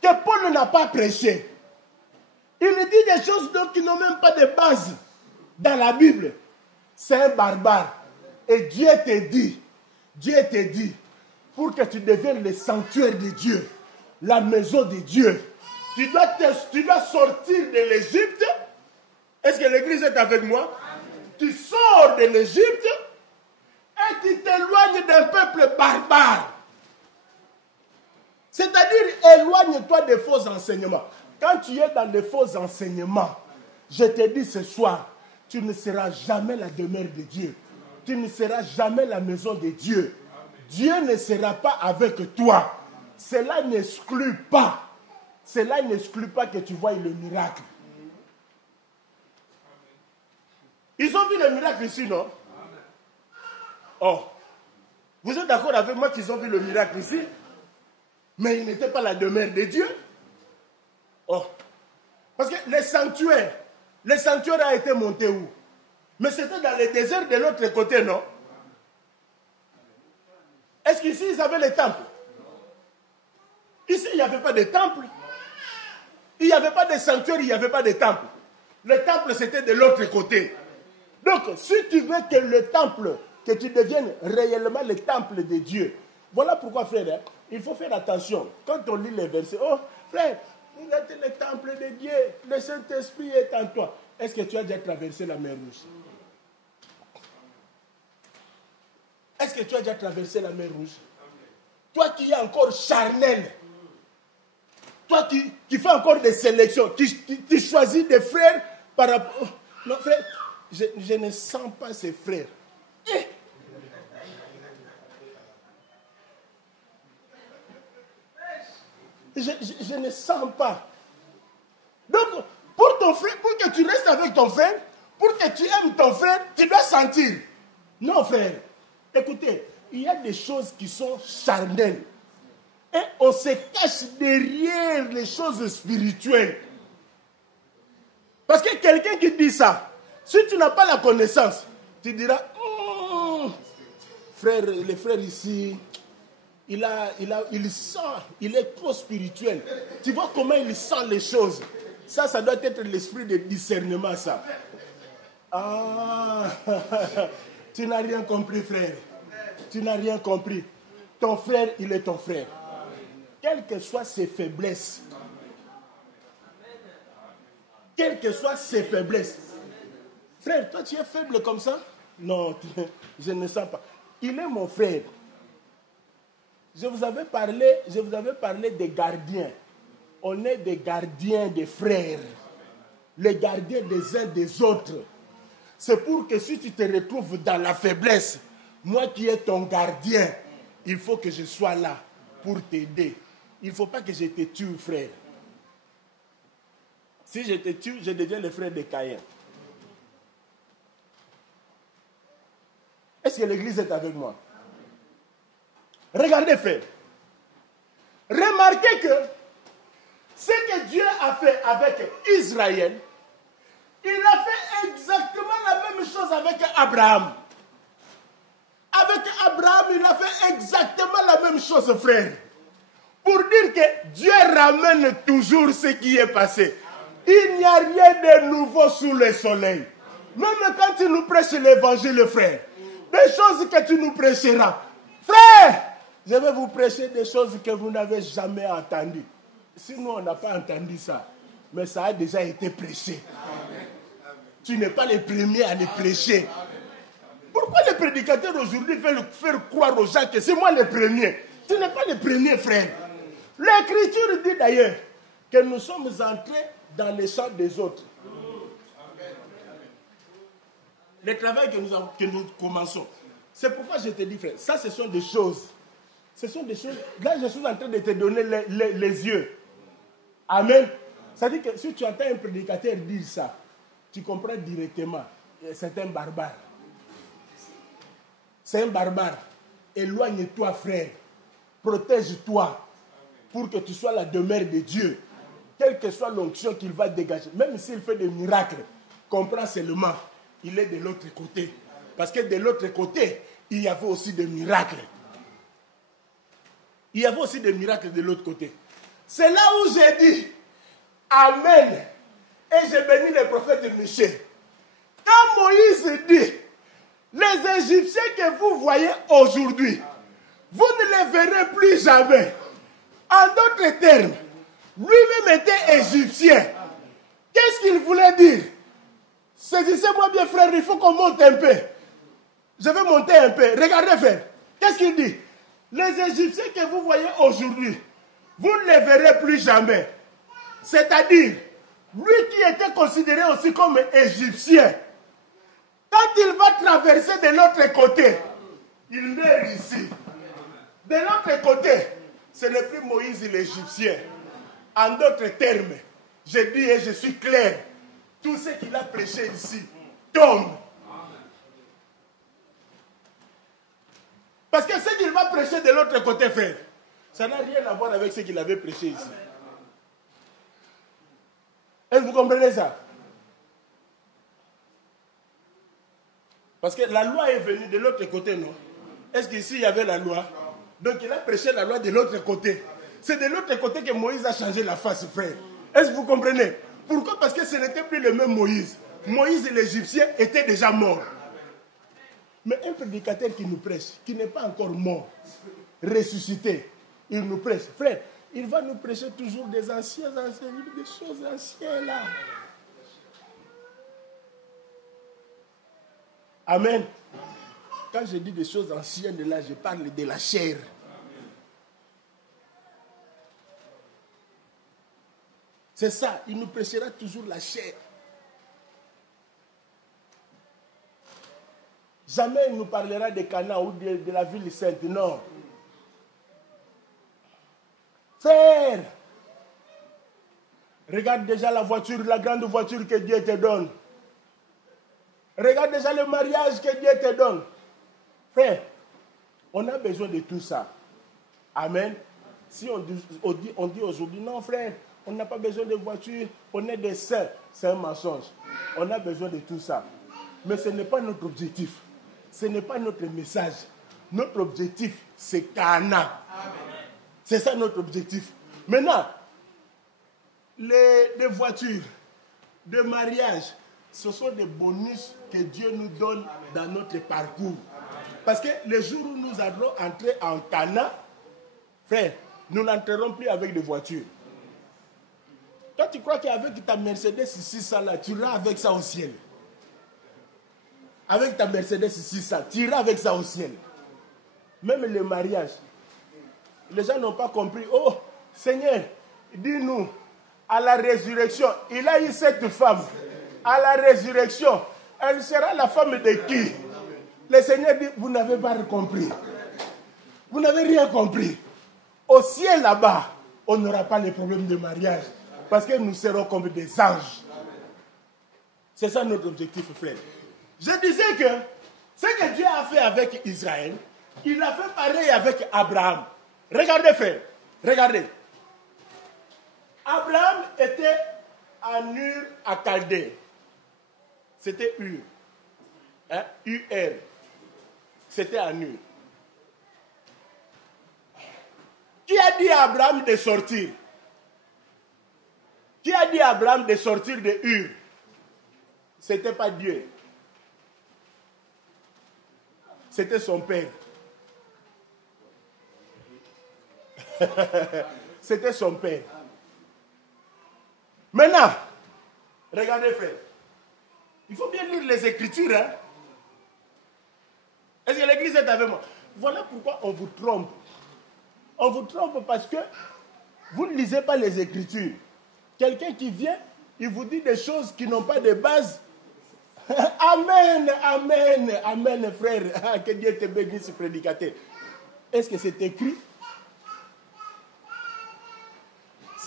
que Paul n'a pas prêchées, il dit des choses donc qui n'ont même pas de base dans la Bible. C'est un barbare. Et Dieu te dit, pour que tu deviennes le sanctuaire de Dieu, la maison de Dieu, tu dois sortir de l'Égypte. Est-ce que l'Église est avec moi? Tu sors de l'Égypte et tu t'éloignes d'un peuple barbare. C'est-à-dire, éloigne-toi des faux enseignements. Quand tu es dans les faux enseignements, je te dis ce soir, tu ne seras jamais la demeure de Dieu. Tu ne seras jamais la maison de Dieu. Dieu ne sera pas avec toi. Cela n'exclut pas que tu voies le miracle. Ils ont vu le miracle ici, non? Oh, vous êtes d'accord avec moi qu'ils ont vu le miracle ici? Mais il n'était pas la demeure de Dieu. Oh, parce que le sanctuaire a été monté où? Mais c'était dans le désert de l'autre côté, non? Est-ce qu'ici, ils avaient les temples? Ici, il n'y avait pas de temple. Il n'y avait pas de sanctuaire, il n'y avait pas de temple. Le temple, c'était de l'autre côté. Donc, si tu veux que le temple, que tu deviennes réellement le temple de Dieu, voilà pourquoi, frère, il faut faire attention. Quand on lit les versets, oh, frère, vous êtes le temple de Dieu, le Saint-Esprit est en toi. Est-ce que tu as déjà traversé la mer Rouge? Est-ce que tu as déjà traversé la mer Rouge? Toi qui es encore charnel, toi qui fais encore des sélections, qui choisis des frères par rapport... Oh, non, frère, je ne sens pas ces frères. Je ne sens pas. Donc, pour ton frère, pour que tu restes avec ton frère, pour que tu aimes ton frère, tu dois sentir. Non, frère. Écoutez, il y a des choses qui sont charnelles. Et on se cache derrière les choses spirituelles. Parce que quelqu'un qui dit ça, si tu n'as pas la connaissance, tu diras, frère, les frères ici, il sent, il est trop spirituel. Tu vois comment il sent les choses. Ça doit être l'esprit de discernement, ça. Ah, tu n'as rien compris, frère. Tu n'as rien compris. Ton frère, il est ton frère. Quelles que soient ses faiblesses. Quelles que soient ses faiblesses. Frère, toi, tu es faible comme ça? Non, je ne sens pas. Il est mon frère. Je vous avais parlé des gardiens. On est des gardiens des frères. Les gardiens des uns des autres. C'est pour que si tu te retrouves dans la faiblesse, moi qui est ton gardien, il faut que je sois là pour t'aider. Il ne faut pas que je te tue, frère. Si je te tue, je deviens le frère de Caïn. Est-ce que l'église est avec moi? Regardez, frère. Remarquez que ce que Dieu a fait avec Israël, il a fait exactement la même chose avec Abraham. Avec Abraham, il a fait exactement la même chose, frère. Pour dire que Dieu ramène toujours ce qui est passé. Il n'y a rien de nouveau sous le soleil. Même quand tu nous prêches l'évangile, frère, des choses que tu nous prêcheras. Frère, je vais vous prêcher des choses que vous n'avez jamais entendues. Sinon, on n'a pas entendu ça. Mais ça a déjà été prêché. Amen. Tu n'es pas le premier à le prêcher. Pourquoi les prédicateurs aujourd'hui veulent faire croire aux gens que c'est moi le premier? Tu n'es pas le premier, frère. L'Écriture dit d'ailleurs que nous sommes entrés dans les champs des autres. Le travail que nous commençons. C'est pourquoi je te dis, frère, ça ce sont des choses Ce sont des choses... Là, je suis en train de te donner les yeux. Amen. Ça dit que si tu entends un prédicateur dire ça, tu comprends directement. C'est un barbare. C'est un barbare. Éloigne-toi, frère. Protège-toi pour que tu sois la demeure de Dieu. Quelle que soit l'onction qu'il va dégager. Même s'il fait des miracles, comprends seulement, il est de l'autre côté. Parce que de l'autre côté, il y avait aussi des miracles. Il y avait aussi des miracles de l'autre côté. C'est là où j'ai dit Amen. Et j'ai béni le prophète Michel. Quand Moïse dit, les Égyptiens que vous voyez aujourd'hui, vous ne les verrez plus jamais. En d'autres termes, lui-même était égyptien. Qu'est-ce qu'il voulait dire? Saisissez-moi bien, frère, il faut qu'on monte un peu. Je vais monter un peu. Regardez, frère. Qu'est-ce qu'il dit? Les Égyptiens que vous voyez aujourd'hui, vous ne les verrez plus jamais. C'est-à-dire, lui qui était considéré aussi comme égyptien, quand il va traverser de l'autre côté, il meurt ici. De l'autre côté, ce n'est plus Moïse l'Égyptien. En d'autres termes, je dis et je suis clair, tout ce qu'il a prêché ici tombe. Parce que ce qu'il va prêcher de l'autre côté, frère, ça n'a rien à voir avec ce qu'il avait prêché ici. Est-ce que vous comprenez ça? Parce que la loi est venue de l'autre côté, non? Est-ce qu'ici il y avait la loi? Donc il a prêché la loi de l'autre côté. C'est de l'autre côté que Moïse a changé la face, frère. Est-ce que vous comprenez? Pourquoi? Parce que ce n'était plus le même Moïse. Moïse l'Égyptien était déjà mort. Mais un prédicateur qui nous prêche, qui n'est pas encore mort, ressuscité, il nous prêche. Frère, il va nous prêcher toujours des anciens, des choses anciennes là. Amen. Quand je dis des choses anciennes là, je parle de la chair. C'est ça, il nous prêchera toujours la chair. Jamais il nous parlera de Cana ou de la ville sainte, non. Frère, regarde déjà la voiture, la grande voiture que Dieu te donne. Regarde déjà le mariage que Dieu te donne. Frère, on a besoin de tout ça. Amen. Si on dit aujourd'hui, non frère, on n'a pas besoin de voiture, on est des saints, c'est un mensonge. On a besoin de tout ça. Mais ce n'est pas notre objectif. Ce n'est pas notre message. Notre objectif, c'est Cana. C'est ça notre objectif. Maintenant, les voitures, de mariage, ce sont des bonus que Dieu nous donne dans notre parcours. Parce que le jour où nous allons entrer en Cana, frère, nous n'entrerons plus avec des voitures. Toi, tu crois qu'avec ta Mercedes 600 là, tu iras avec ça au ciel. Avec ta Mercedes 600, tu iras avec ça au ciel. Même le mariage. Les gens n'ont pas compris. Oh, Seigneur, dis-nous, à la résurrection, il a eu cette femme. À la résurrection, elle sera la femme de qui? Le Seigneur dit, vous n'avez pas compris. Vous n'avez rien compris. Au ciel là-bas, on n'aura pas les problèmes de mariage. Parce que nous serons comme des anges. C'est ça notre objectif, frère. Je disais que ce que Dieu a fait avec Israël, il a fait pareil avec Abraham. Regardez, frère. Regardez. Abraham était en Ur à Chaldée. C'était Ur. Hein? UR. C'était en Ur. Qui a dit à Abraham de sortir? Qui a dit à Abraham de sortir de Ur? Ce n'était pas Dieu. C'était son père. C'était son père. Maintenant, regardez, frère. Il faut bien lire les Écritures. Hein? Est-ce que l'Église est avec moi? Voilà pourquoi on vous trompe. On vous trompe parce que vous ne lisez pas les Écritures. Quelqu'un qui vient, il vous dit des choses qui n'ont pas de base. Amen, amen, amen, frère. Que Dieu te bénisse, prédicateur. Est-ce que c'est écrit?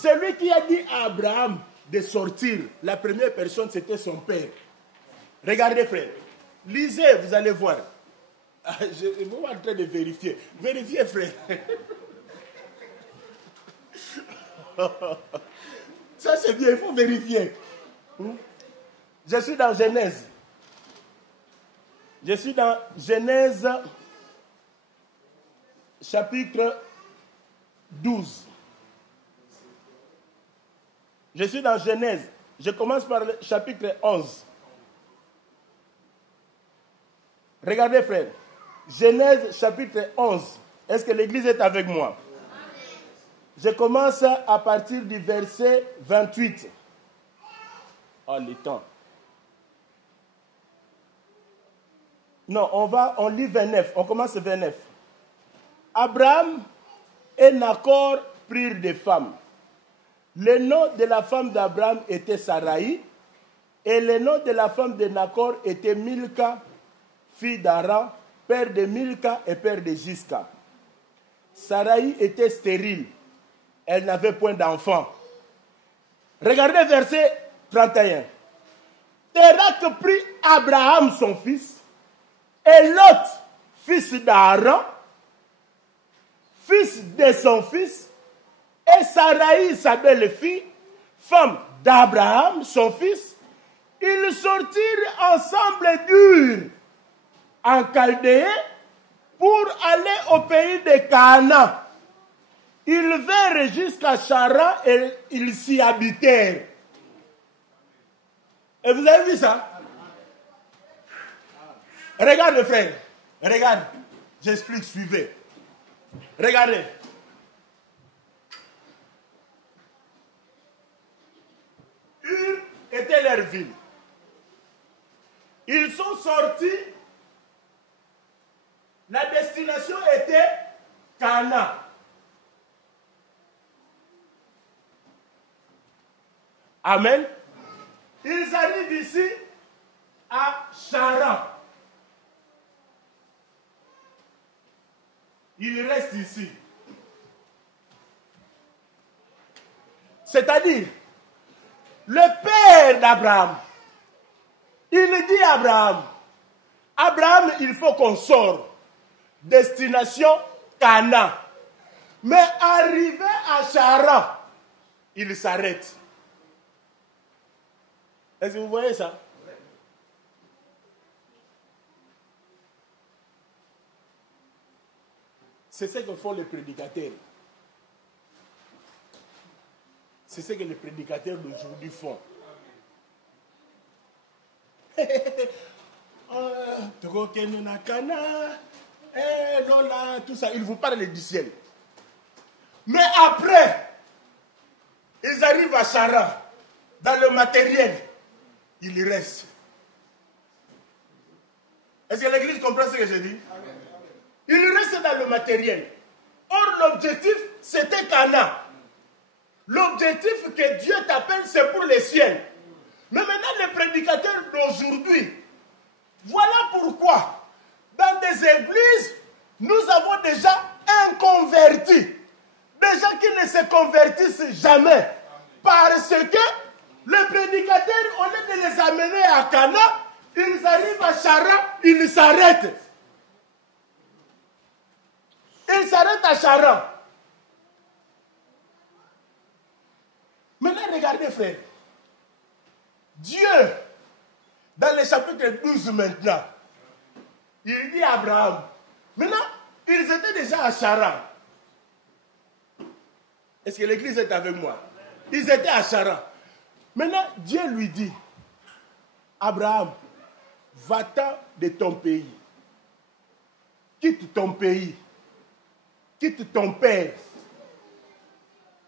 Celui qui a dit à Abraham de sortir, la première personne, c'était son père. Regardez, frère. Lisez, vous allez voir. Je suis en train de vérifier. Vérifiez, frère. Ça, c'est bien, il faut vérifier. Je suis dans Genèse. Je suis dans Genèse, chapitre 12. Je suis dans Genèse. Je commence par le chapitre 11. Regardez, frère. Genèse, chapitre 11. Est-ce que l'église est avec moi? Je commence à partir du verset 28. Oh, le temps. Non, on lit 29. On commence 29. Abraham et Nacor prirent des femmes. Le nom de la femme d'Abraham était Saraï, et le nom de la femme de Nacor était Milka, fille d'Aran, père de Milka et père de Gisca. Saraï était stérile. Elle n'avait point d'enfant. Regardez verset 31. Térak prit Abraham son fils, et Lot, fils d'Aaron, fils de son fils, et Saraï, sa belle-fille, femme d'Abraham, son fils, ils sortirent ensemble d'Ur, en Chaldéen, pour aller au pays de Canaan. Ils vinrent jusqu'à Charan et ils s'y habitèrent. Et vous avez vu ça? Regarde, frère. Regarde. J'explique, suivez. Regardez. Ur était leur ville. Ils sont sortis. La destination était Canaan. Amen. Ils arrivent ici à Charan. Ils restent ici. C'est-à-dire, le père d'Abraham, il dit à Abraham, Abraham, il faut qu'on sorte. Destination Canaan. Mais arrivé à Charan, il s'arrête. Est-ce que vous voyez ça? C'est ce que font les prédicateurs. C'est ce que les prédicateurs d'aujourd'hui font. Tout ça, ils vous parlent du ciel. Mais après, ils arrivent à Charan, dans le matériel, ils restent. Est-ce que l'église comprend ce que je dis? Ils restent dans le matériel. Or, l'objectif, c'était Canaan. L'objectif que Dieu t'appelle, c'est pour le ciel. Mais maintenant, les prédicateurs d'aujourd'hui, voilà pourquoi, dans des églises, nous avons déjà un converti. Des gens qui ne se convertissent jamais. Parce que les prédicateurs, au lieu de les amener à Canaan, ils arrivent à Charan, ils s'arrêtent. Ils s'arrêtent à Charan. Maintenant, regardez, frère. Dieu, dans le chapitre 12 maintenant, il dit à Abraham, maintenant, ils étaient déjà à Charan. Est-ce que l'église est avec moi? Ils étaient à Charan. Maintenant, Dieu lui dit, Abraham, va-t'en de ton pays. Quitte ton pays. Quitte ton père.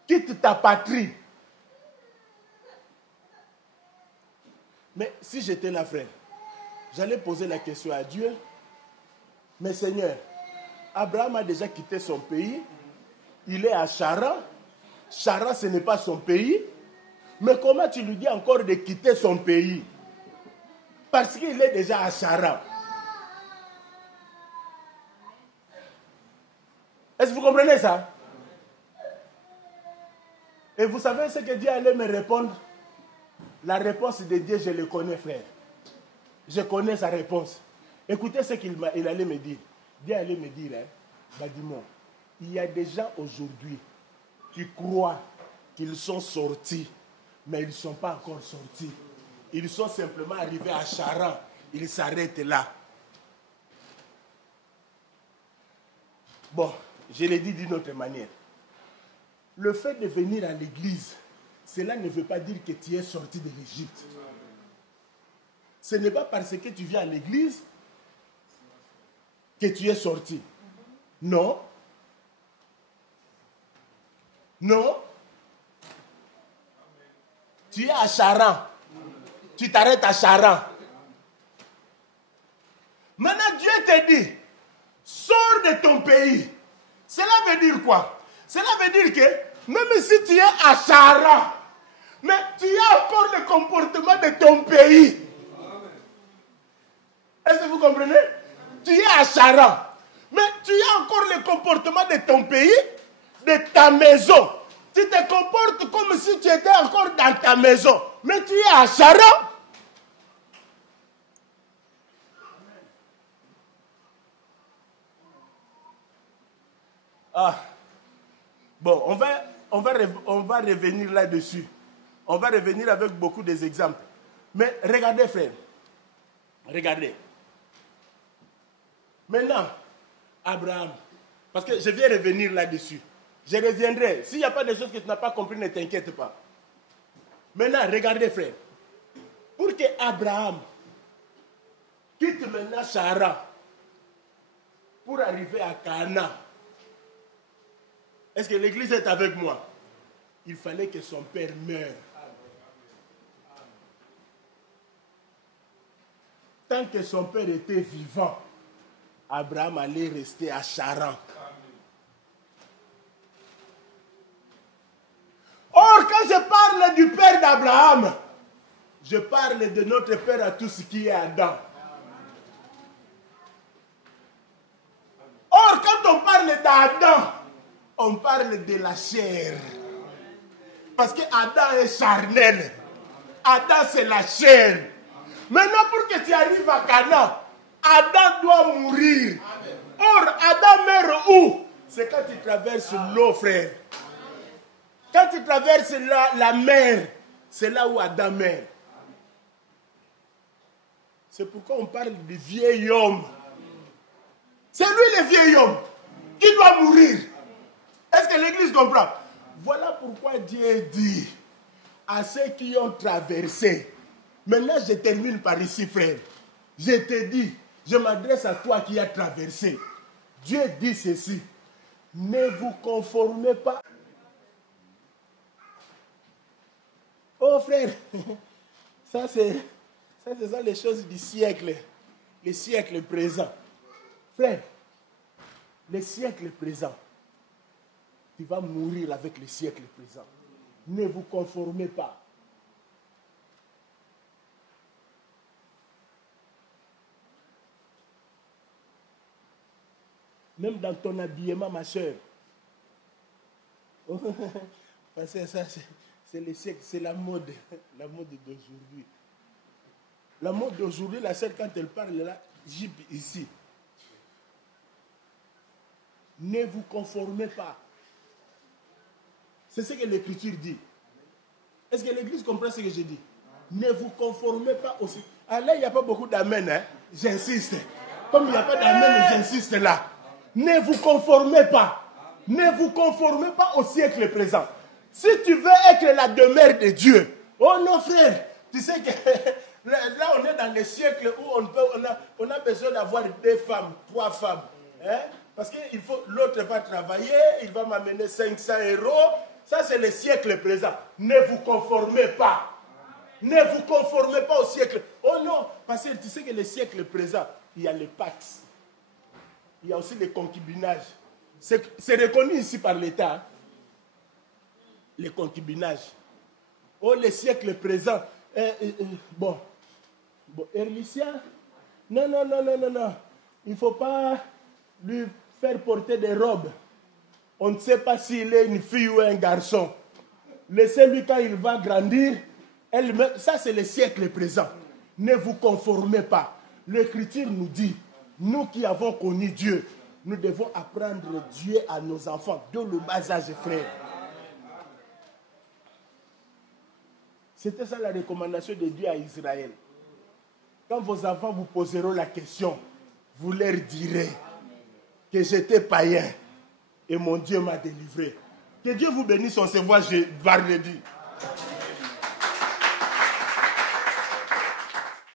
Quitte ta patrie. Mais si j'étais là, frère, j'allais poser la question à Dieu. Mais Seigneur, Abraham a déjà quitté son pays. Il est à Charan. Charan, ce n'est pas son pays. Mais comment tu lui dis encore de quitter son pays? Parce qu'il est déjà à Charan. comprenez ça? Et vous savez ce que Dieu allait me répondre? La réponse de Dieu, je le connais, frère. Je connais sa réponse. Écoutez ce qu'il allait me dire. Dieu allait me dire, dis-moi, il y a des gens aujourd'hui qui croient qu'ils sont sortis, mais ils ne sont pas encore sortis. Ils sont simplement arrivés à Charan. Ils s'arrêtent là. Bon, je l'ai dit d'une autre manière. Le fait de venir à l'église, cela ne veut pas dire que tu es sorti de l'Égypte. Ce n'est pas parce que tu viens à l'église que tu es sorti. Non. Non. Tu es à Charan. Tu t'arrêtes à Charan. Maintenant, Dieu te dit, sors de ton pays. Cela veut dire quoi? Cela veut dire que même si tu es à Charan, mais tu as encore le comportement de ton pays. Est-ce que vous comprenez? Tu es à Charan, mais tu as encore le comportement de ton pays, de ta maison. Tu te comportes comme si tu étais encore dans ta maison, mais tu es à Charan. Ah. Bon, on va revenir là-dessus. On va revenir avec beaucoup d'exemples. Mais regardez, frère. Regardez. Maintenant, Abraham, parce que je vais revenir là-dessus. Je reviendrai. S'il n'y a pas de choses que tu n'as pas compris, ne t'inquiète pas. Maintenant, regardez, frère. Pour que Abraham quitte maintenant Charan pour arriver à Canaan, est-ce que l'église est avec moi? Il fallait que son père meure. Tant que son père était vivant, Abraham allait rester à Charan. Or, quand je parle du père d'Abraham, je parle de notre père à tout ce qui est Adam. Or, quand on parle d'Adam, on parle de la chair. Parce que Adam est charnel. Adam, c'est la chair. Maintenant, pour que tu arrives à Canaan, Adam doit mourir. Or, Adam meurt où? C'est quand tu traverses l'eau, frère. Quand tu traverses la mer, c'est là où Adam meurt. C'est pourquoi on parle du vieil homme. C'est lui le vieil homme qui doit mourir. Est-ce que l'Église comprend? Voilà pourquoi Dieu dit à ceux qui ont traversé. Maintenant, je termine par ici, frère. Je te dis, je m'adresse à toi qui as traversé. Dieu dit ceci. Ne vous conformez pas. Oh, frère, ça c'est ça les choses du siècle. Le siècle présent. Frère, le siècle présent. Tu vas mourir avec le siècle présent. Ne vous conformez pas. Même dans ton habillement, ma soeur. Parce que ça, c'est le siècle, c'est la mode d'aujourd'hui. La mode d'aujourd'hui, la sœur, quand elle parle là, jibe ici. Ne vous conformez pas. C'est ce que l'Écriture dit. Est-ce que l'Église comprend ce que je dis? Ne vous conformez pas aussi. Ah là, il n'y a pas beaucoup d'amen, hein? J'insiste. Comme il n'y a pas d'amen, j'insiste là. Ne vous conformez pas. Ne vous conformez pas au siècle présent. Si tu veux être la demeure de Dieu, oh non frère, tu sais que là on est dans le siècle où on a besoin d'avoir 2 femmes, 3 femmes. Hein? Parce que l'autre va travailler, il va m'amener 500 €. Ça c'est le siècle présent. Ne vous conformez pas. Ne vous conformez pas au siècle. Oh non, parce que tu sais que le siècle présent, il y a les pactes. Il y a aussi le concubinage. C'est reconnu ici par l'État. Hein? Le concubinage. Oh, le siècle présent. Bon, Erlicia, non. Il ne faut pas lui faire porter des robes. On ne sait pas s'il est une fille ou un garçon. Laissez-lui quand il va grandir. Ça, c'est le siècle présent. Ne vous conformez pas. L'Écriture nous dit, nous qui avons connu Dieu, nous devons apprendre Dieu à nos enfants, de le bas âge, frère. C'était ça la recommandation de Dieu à Israël. Quand vos enfants vous poseront la question, vous leur direz que j'étais païen et mon Dieu m'a délivré. Que Dieu vous bénisse, on se voit vendredi.